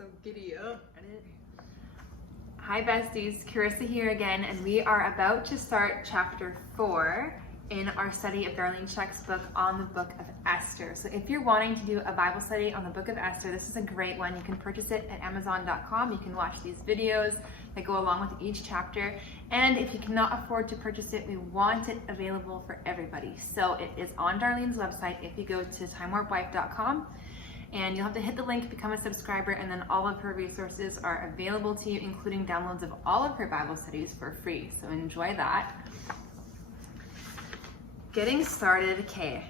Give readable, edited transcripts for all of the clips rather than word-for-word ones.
so giddy up. Hi besties, Carissa here again, and we are about to start chapter 4 in our study of Darlene Scheck's book on the book of Esther. So if you're wanting to do a Bible study on the book of Esther, this is a great one. You can purchase it at Amazon.com. You can watch these videos that go along with each chapter. And if you cannot afford to purchase it, we want it available for everybody. So it is on Darlene's website if you go to timewarpwife.com. And you'll have to hit the link, become a subscriber, and then all of her resources are available to you, including downloads of all of her Bible studies for free. So enjoy that. Getting started, okay.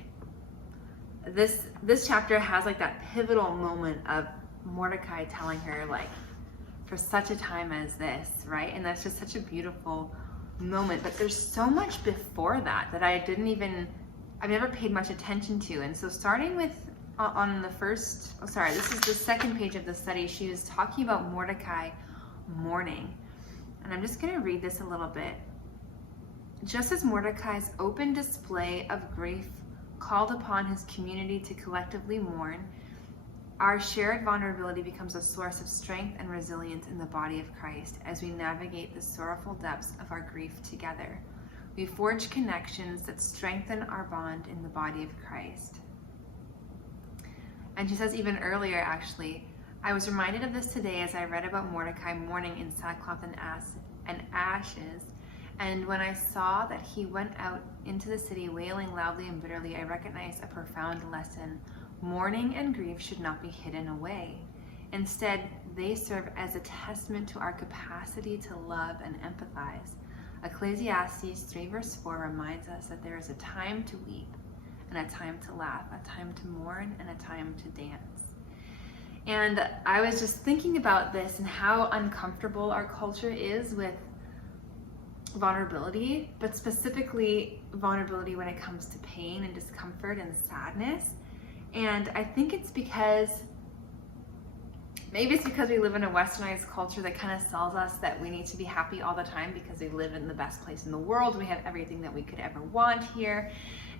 This chapter has like that pivotal moment of Mordecai telling her, like, for such a time as this, right? And that's just such a beautiful moment. But there's so much before that I've never paid much attention to. And so starting with on the this is the second page of the study, she was talking about Mordecai mourning. And I'm just going to read this a little bit. Just as Mordecai's open display of grief called upon his community to collectively mourn, our shared vulnerability becomes a source of strength and resilience in the body of Christ as we navigate the sorrowful depths of our grief together. We forge connections that strengthen our bond in the body of Christ. And she says even earlier, actually, I was reminded of this today as I read about Mordecai mourning in sackcloth and ashes. And when I saw that he went out into the city wailing loudly and bitterly, I recognized a profound lesson. Mourning and grief should not be hidden away. Instead, they serve as a testament to our capacity to love and empathize. Ecclesiastes 3 verse 4 reminds us that there is a time to weep, and a time to laugh, a time to mourn, and a time to dance. And I was just thinking about this and how uncomfortable our culture is with vulnerability, but specifically vulnerability when it comes to pain and discomfort and sadness. And I think it's because we live in a westernized culture that kind of sells us that we need to be happy all the time because we live in the best place in the world. We have everything that we could ever want here.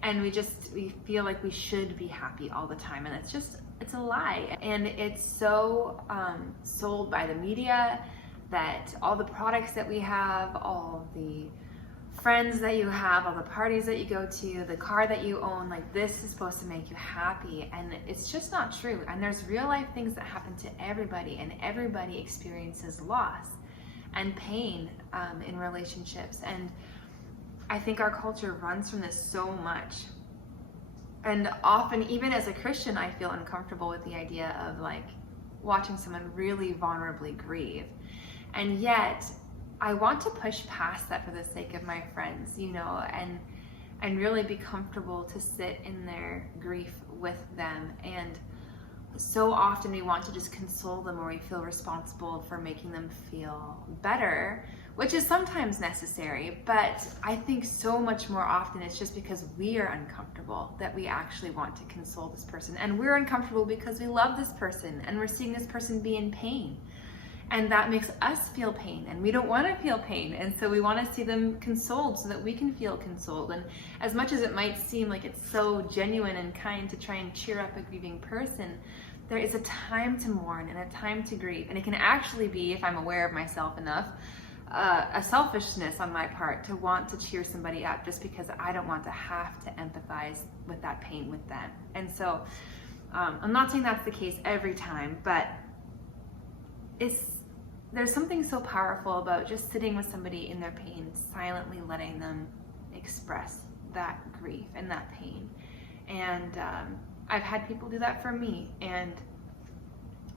And we feel like we should be happy all the time. And it's a lie. And it's so sold by the media that all the products that we have, all the friends that you have, all the parties that you go to, the car that you own, like this is supposed to make you happy. And it's just not true. And there's real life things that happen to everybody, and everybody experiences loss and pain in relationships. And I think our culture runs from this so much. And often, even as a Christian, I feel uncomfortable with the idea of like watching someone really vulnerably grieve. And yet, I want to push past that for the sake of my friends, and really be comfortable to sit in their grief with them. And so often we want to just console them, or we feel responsible for making them feel better, which is sometimes necessary, but I think so much more often it's just because we are uncomfortable that we actually want to console this person. And we're uncomfortable because we love this person and we're seeing this person be in pain. And that makes us feel pain, and we don't want to feel pain. And so we want to see them consoled so that we can feel consoled. And as much as it might seem like it's so genuine and kind to try and cheer up a grieving person, there is a time to mourn and a time to grieve. And it can actually be, if I'm aware of myself enough, a selfishness on my part to want to cheer somebody up just because I don't want to have to empathize with that pain with them. And so I'm not saying that's the case every time, but there's something so powerful about just sitting with somebody in their pain, silently letting them express that grief and that pain. And I've had people do that for me, and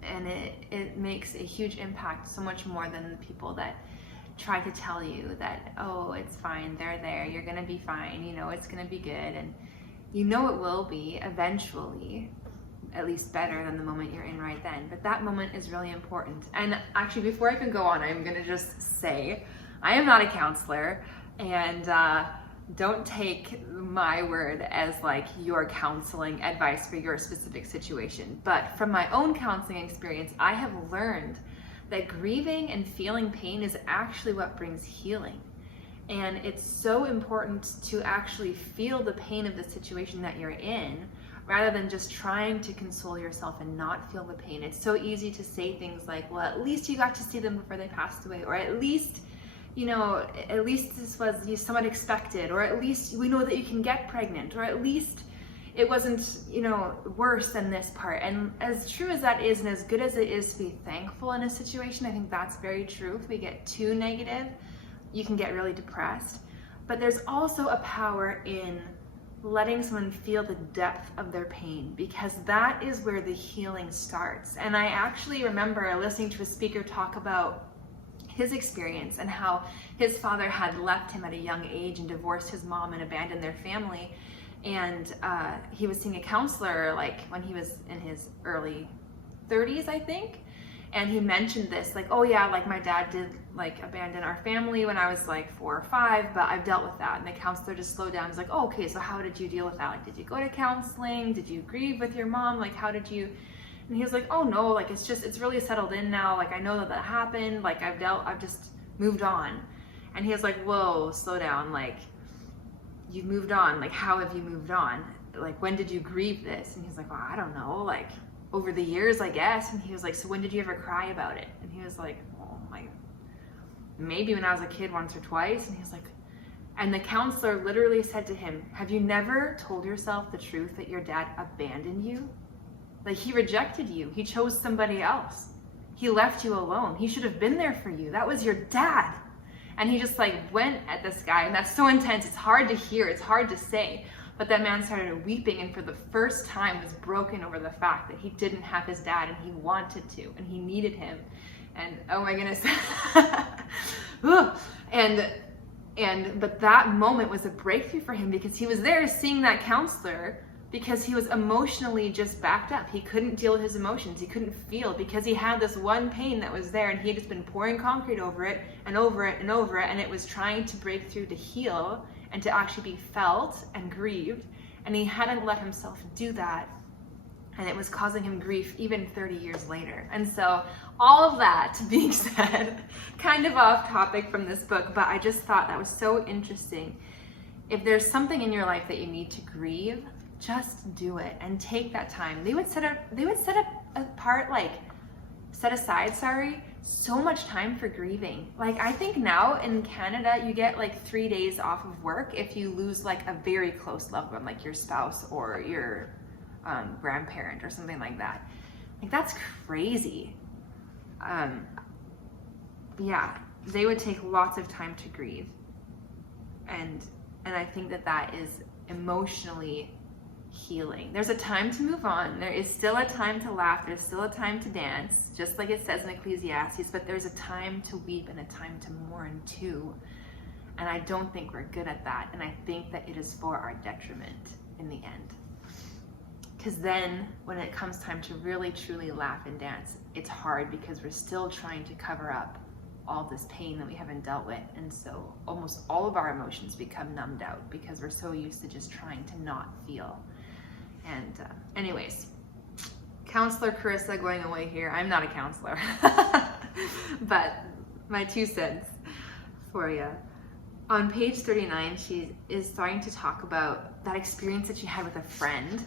it makes a huge impact, so much more than the people that try to tell you that, oh, it's fine, they're there, you're gonna be fine, it's gonna be good. And it will be eventually, at least better than the moment you're in right then. But that moment is really important. And actually, before I can go on, I'm gonna just say, I am not a counselor, and don't take my word as like your counseling advice for your specific situation. But from my own counseling experience, I have learned that grieving and feeling pain is actually what brings healing. And it's so important to actually feel the pain of the situation that you're in, rather than just trying to console yourself and not feel the pain. It's so easy to say things like, well, at least you got to see them before they passed away, or at least, you know, at least this was somewhat expected, or at least we know that you can get pregnant, or at least it wasn't, you know, worse than this part. And as true as that is, and as good as it is to be thankful in a situation, I think that's very true. If we get too negative, you can get really depressed. But there's also a power in letting someone feel the depth of their pain, because that is where the healing starts. And I actually remember listening to a speaker talk about his experience and how his father had left him at a young age and divorced his mom and abandoned their family. And he was seeing a counselor like when he was in his early 30s, I think. And he mentioned this, like, oh yeah, like my dad did like abandon our family when I was like 4 or 5, but I've dealt with that. And the counselor just slowed down. He's like, oh, okay, so how did you deal with that? Like, did you go to counseling? Did you grieve with your mom? Like, how did you? And he was like, oh no, like it's really settled in now. Like, I know that happened. Like, I've just moved on. And he was like, whoa, slow down. Like, you've moved on. Like, how have you moved on? Like, when did you grieve this? And he's like, well, I don't know. Like, over the years, I guess. And he was like, so when did you ever cry about it? And he was like, oh my, maybe when I was a kid once or twice. And he was like, and the counselor literally said to him, have you never told yourself the truth that your dad abandoned you? Like, he rejected you. He chose somebody else. He left you alone. He should have been there for you. That was your dad. And he just like went at this guy, and that's so intense. It's hard to hear. It's hard to say. But that man started weeping, and for the first time was broken over the fact that he didn't have his dad, and he wanted to, and he needed him. And oh my goodness. But that moment was a breakthrough for him, because he was there seeing that counselor because he was emotionally just backed up. He couldn't deal with his emotions. He couldn't feel, because he had this one pain that was there, and he had just been pouring concrete over it and over it and over it, and it was trying to break through to heal and to actually be felt and grieved. And he hadn't let himself do that. And it was causing him grief even 30 years later. And so all of that being said, kind of off topic from this book, but I just thought that was so interesting. If there's something in your life that you need to grieve, just do it and take that time. They would set aside so much time for grieving. Like, I think now in Canada, you get like 3 days off of work if you lose like a very close loved one, like your spouse or your grandparent or something like that. Like, that's crazy. Yeah, they would take lots of time to grieve. And I think that is emotionally healing. There's a time to move on. There is still a time to laugh. There's still a time to dance, just like it says in Ecclesiastes, but there's a time to weep and a time to mourn too. And I don't think we're good at that. And I think that it is for our detriment in the end. Because then when it comes time to really truly laugh and dance, it's hard, because we're still trying to cover up all this pain that we haven't dealt with. And so almost all of our emotions become numbed out, because we're so used to just trying to not feel. And anyways, Counselor Carissa going away here. I'm not a counselor, but my 2 cents for you. On page 39, she is starting to talk about that experience that she had with a friend.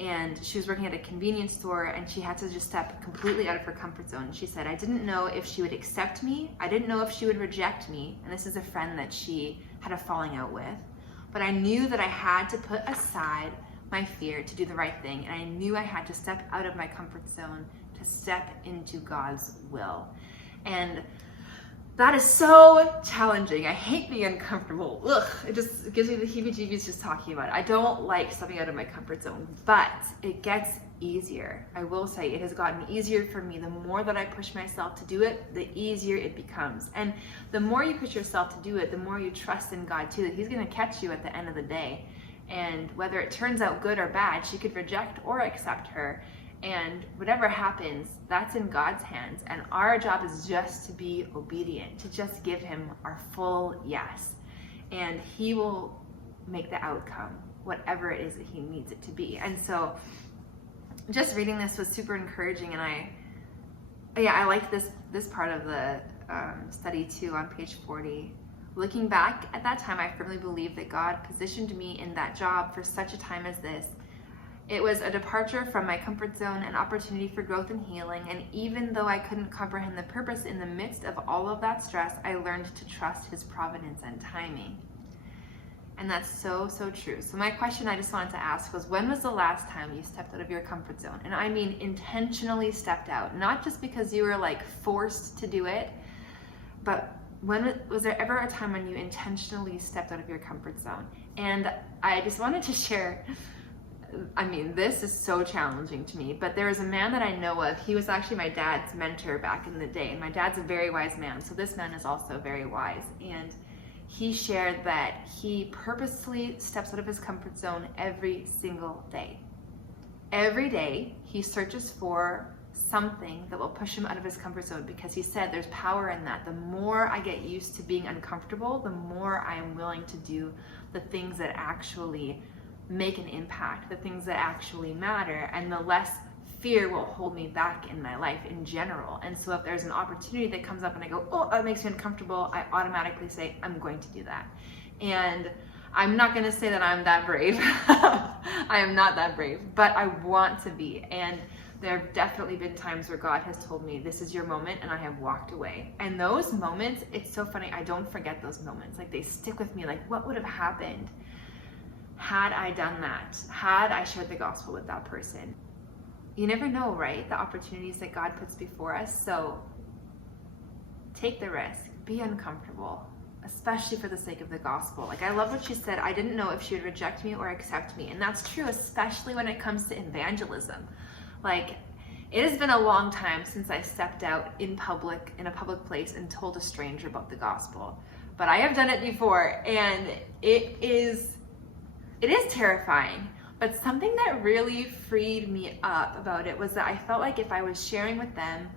And she was working at a convenience store, and she had to just step completely out of her comfort zone. She said, I didn't know if she would accept me. I didn't know if she would reject me. And this is a friend that she had a falling out with. But I knew that I had to put aside my fear to do the right thing. And I knew I had to step out of my comfort zone to step into God's will. And that is so challenging. I hate being uncomfortable. Ugh, it just gives me the heebie-jeebies just talking about it. I don't like stepping out of my comfort zone, but it gets easier. I will say it has gotten easier for me. The more that I push myself to do it, the easier it becomes. And the more you push yourself to do it, the more you trust in God too, that He's going to catch you at the end of the day. And whether it turns out good or bad, she could reject or accept her. And whatever happens, that's in God's hands. And our job is just to be obedient, to just give Him our full yes. And He will make the outcome, whatever it is that He needs it to be. And so just reading this was super encouraging. And I liked this part of the study too on page 40. Looking back at that time, I firmly believe that God positioned me in that job for such a time as this. It was a departure from my comfort zone, an opportunity for growth and healing, and even though I couldn't comprehend the purpose in the midst of all of that stress, I learned to trust his providence and timing. And that's so, so true. So my question I just wanted to ask was, when was the last time you stepped out of your comfort zone? And I mean intentionally stepped out, not just because you were like forced to do it, but when was there ever a time when you intentionally stepped out of your comfort zone? And I just wanted to share, I mean, this is so challenging to me, but there was a man that I know of. He was actually my dad's mentor back in the day, and my dad's a very wise man, so this man is also very wise. And he shared that he purposely steps out of his comfort zone every single day. Every day he searches for something that will push him out of his comfort zone, because he said there's power in that. The more I get used to being uncomfortable, the more I am willing to do the things that actually make an impact, the things that actually matter, and the less fear will hold me back in my life in general. And so if there's an opportunity that comes up and I go, oh, that makes me uncomfortable, I automatically say, I'm going to do that. And I'm not going to say that I'm that brave. I am not that brave, but I want to be. And there have definitely been times where God has told me, this is your moment, and I have walked away. And those moments, it's so funny, I don't forget those moments. Like, they stick with me. Like, what would have happened had I done that? Had I shared the gospel with that person? You never know, right? The opportunities that God puts before us. So take the risk, be uncomfortable, especially for the sake of the gospel. Like, I love what she said. I didn't know if she would reject me or accept me. And that's true, especially when it comes to evangelism. Like, it has been a long time since I stepped out in public, in a public place, and told a stranger about the gospel. But I have done it before, and it is terrifying. But something that really freed me up about it was that I felt like if I was sharing with them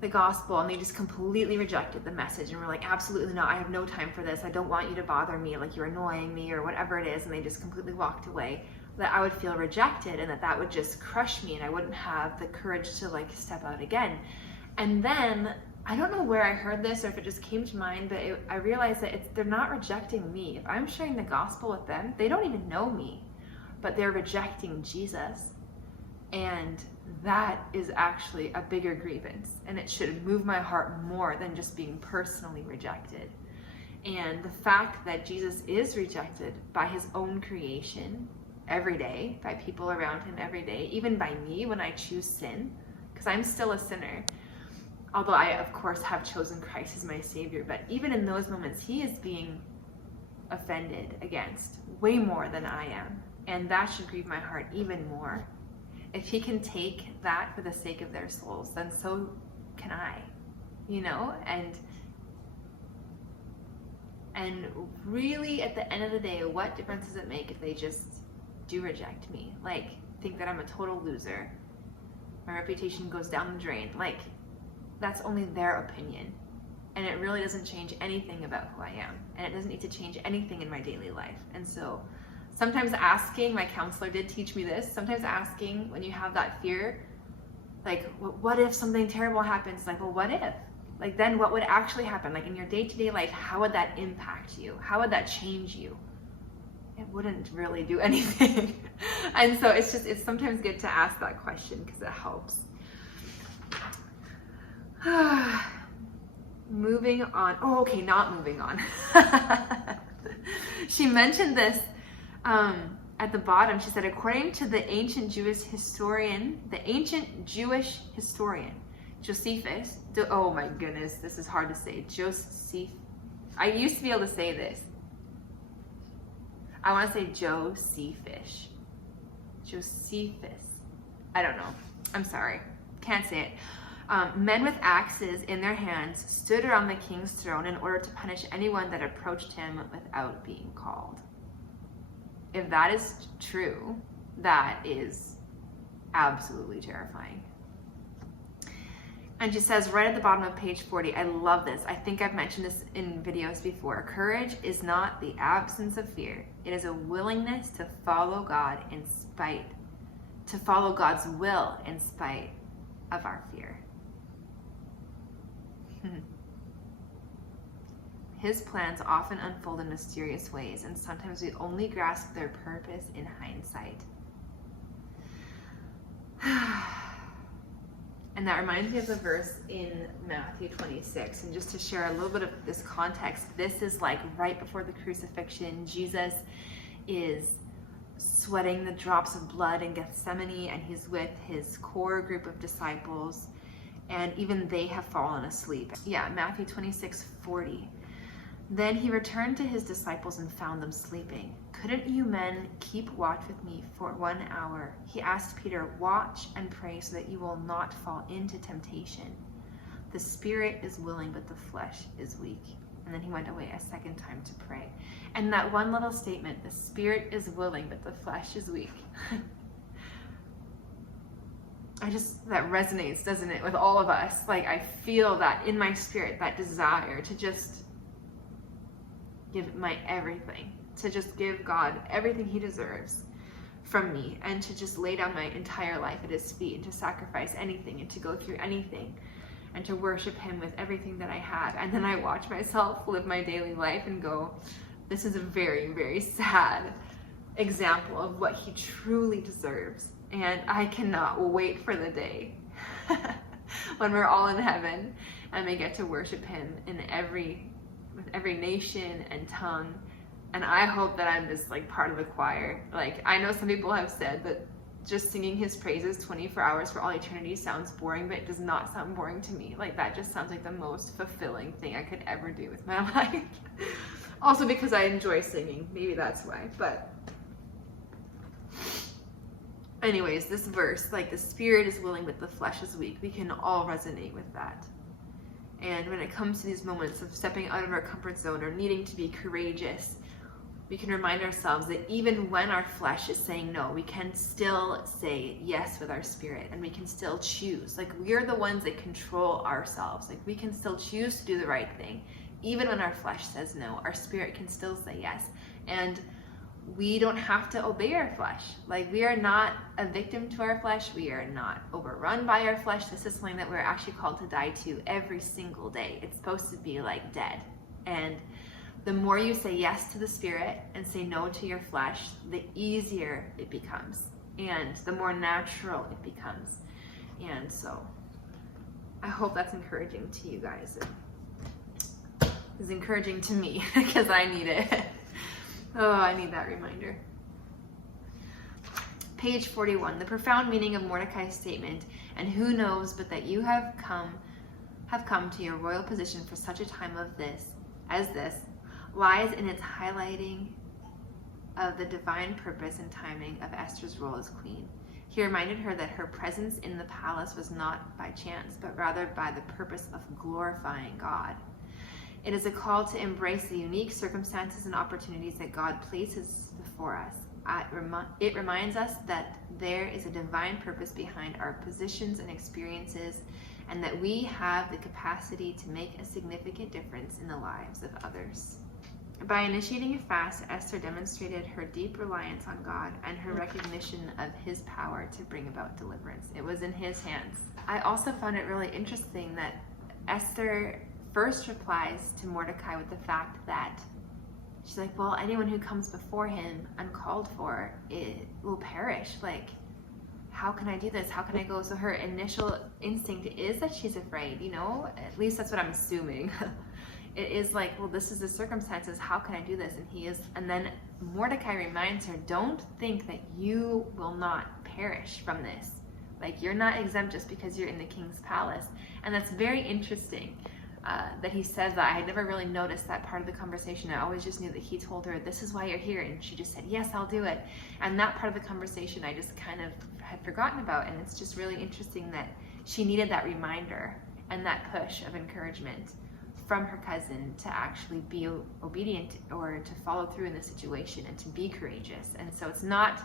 the gospel and they just completely rejected the message and were like, absolutely not, I have no time for this, I don't want you to bother me, like, you're annoying me or whatever it is, and they just completely walked away, that I would feel rejected, and that would just crush me, and I wouldn't have the courage to like step out again. And then I don't know where I heard this or if it just came to mind, but I realized that they're not rejecting me. If I'm sharing the gospel with them, they don't even know me, but they're rejecting Jesus. And that is actually a bigger grievance, and it should move my heart more than just being personally rejected. And the fact that Jesus is rejected by his own creation every day, by people around him every day, even by me when I choose sin, because I'm still a sinner. Although I, of course, have chosen Christ as my Savior, but even in those moments, he is being offended against way more than I am. And that should grieve my heart even more. If he can take that for the sake of their souls, then so can I, you know? And really, at the end of the day, what difference does it make if they just do reject me? Like, think that I'm a total loser. My reputation goes down the drain. Like, that's only their opinion. And it really doesn't change anything about who I am. And it doesn't need to change anything in my daily life. And so sometimes asking, my counselor did teach me this, sometimes asking when you have that fear, like, what if something terrible happens? Like, well, what if? Like, then what would actually happen? Like, in your day-to-day life, how would that impact you? How would that change you? It wouldn't really do anything. And so it's sometimes good to ask that question because it helps. Moving on. Oh, okay, not moving on. She mentioned this at the bottom. She said, according to the ancient Jewish historian, Josephus, oh my goodness, this is hard to say. I used to be able to say this. I want to say Josephus. I don't know. I'm sorry. Can't say it. Men with axes in their hands stood around the king's throne in order to punish anyone that approached him without being called. If that is true, that is absolutely terrifying. And she says right at the bottom of page 40, I love this. I think I've mentioned this in videos before. Courage is not the absence of fear. It is a willingness to follow God to follow God's will in spite of our fear. His plans often unfold in mysterious ways, and sometimes we only grasp their purpose in hindsight. And that reminds me of the verse in Matthew 26. And just to share a little bit of this context, this is like right before the crucifixion. Jesus is sweating the drops of blood in Gethsemane, and he's with his core group of disciples, and even they have fallen asleep. Yeah, Matthew 26:40. Then he returned to his disciples and found them sleeping. Couldn't you men keep watch with me for 1 hour? He asked Peter, watch and pray so that you will not fall into temptation. The spirit is willing, but the flesh is weak. And then he went away a second time to pray. And that one little statement, the spirit is willing, but the flesh is weak. That resonates, doesn't it, with all of us? Like, I feel that in my spirit, that desire to just give my everything, to just give God everything he deserves from me, and to just lay down my entire life at his feet, and to sacrifice anything, and to go through anything, and to worship him with everything that I have. And then I watch myself live my daily life and go, this is a very, very sad example of what he truly deserves. And I cannot wait for the day when we're all in heaven and we get to worship him with every nation and tongue. And I hope that I'm just like part of the choir. Like, I know some people have said that just singing his praises 24 hours for all eternity sounds boring, but it does not sound boring to me. Like, that just sounds like the most fulfilling thing I could ever do with my life. Also because I enjoy singing, maybe that's why. But anyways, this verse, like, the spirit is willing but the flesh is weak, we can all resonate with that. And when it comes to these moments of stepping out of our comfort zone or needing to be courageous, we can remind ourselves that even when our flesh is saying no, we can still say yes with our spirit, and we can still choose. Like, we're the ones that control ourselves. Like, we can still choose to do the right thing. Even when our flesh says no, our spirit can still say yes. And we don't have to obey our flesh. Like, we are not a victim to our flesh. We are not overrun by our flesh. This is something that we're actually called to die to every single day. It's supposed to be like dead. And the more you say yes to the spirit and say no to your flesh, the easier it becomes, and the more natural it becomes. And so I hope that's encouraging to you guys. It's encouraging to me because I need it. Oh, I need that reminder. Page 41, the profound meaning of Mordecai's statement, and who knows but that you have come to your royal position for such a time as this, lies in its highlighting of the divine purpose and timing of Esther's role as queen. He reminded her that her presence in the palace was not by chance, but rather by the purpose of glorifying God. It is a call to embrace the unique circumstances and opportunities that God places before us. It reminds us that there is a divine purpose behind our positions and experiences, and that we have the capacity to make a significant difference in the lives of others. By initiating a fast, Esther demonstrated her deep reliance on God and her recognition of his power to bring about deliverance. It was in his hands. I also found it really interesting that Esther first replies to Mordecai with the fact that she's like, well, anyone who comes before him uncalled for, it will perish. Like, how can I do this? How can I go? So her initial instinct is that she's afraid, you know? At least that's what I'm assuming. It is like, well, this is the circumstances. How can I do this? And then Mordecai reminds her, don't think that you will not perish from this. Like, you're not exempt just because you're in the king's palace. And that's very interesting. That he says that. I had never really noticed that part of the conversation. I always just knew that he told her, this is why you're here, and she just said, yes, I'll do it. And that part of the conversation I just kind of had forgotten about, and it's just really interesting that she needed that reminder and that push of encouragement from her cousin to actually be obedient or to follow through in the situation and to be courageous. And so it's not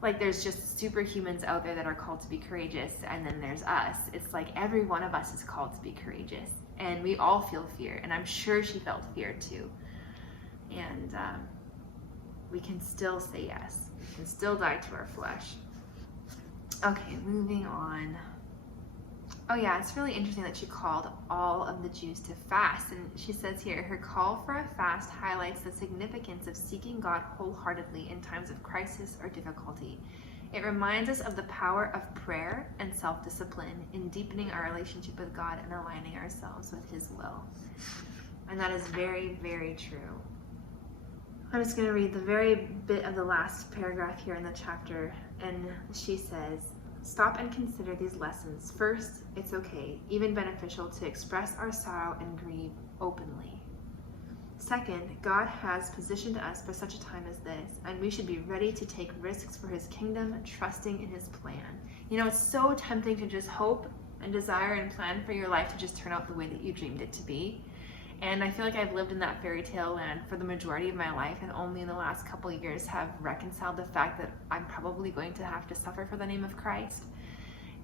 like there's just superhumans out there that are called to be courageous and then there's us. It's like every one of us is called to be courageous. And we all feel fear, and I'm sure she felt fear too. And we can still say yes. We can still die to our flesh. Okay, moving on. Oh yeah, it's really interesting that she called all of the Jews to fast. And she says here, her call for a fast highlights the significance of seeking God wholeheartedly in times of crisis or difficulty. It reminds us of the power of prayer and self-discipline in deepening our relationship with God and aligning ourselves with His will. And that is very, very true. I'm just going to read the very bit of the last paragraph here in the chapter, and she says, "Stop and consider these lessons. First, it's okay, even beneficial, to express our sorrow and grief openly. Second, God has positioned us for such a time as this, and we should be ready to take risks for His kingdom, trusting in His plan." You know, it's so tempting to just hope and desire and plan for your life to just turn out the way that you dreamed it to be. And I feel like I've lived in that fairy tale land for the majority of my life, and only in the last couple of years have reconciled the fact that I'm probably going to have to suffer for the name of Christ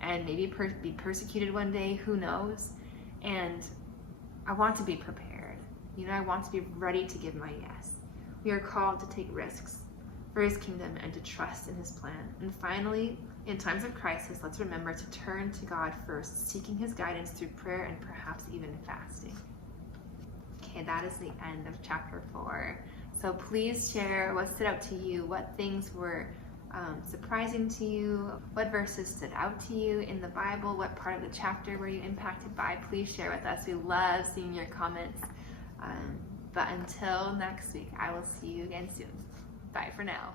and maybe be persecuted one day, who knows? And I want to be prepared. You know, I want to be ready to give my yes. We are called to take risks for His kingdom and to trust in His plan. And finally, in times of crisis, let's remember to turn to God first, seeking His guidance through prayer and perhaps even fasting. Okay, that is the end of chapter 4. So please share what stood out to you, what things were surprising to you, what verses stood out to you in the Bible, what part of the chapter were you impacted by. Please share with us. We love seeing your comments. But until next week, I will see you again soon. Bye for now.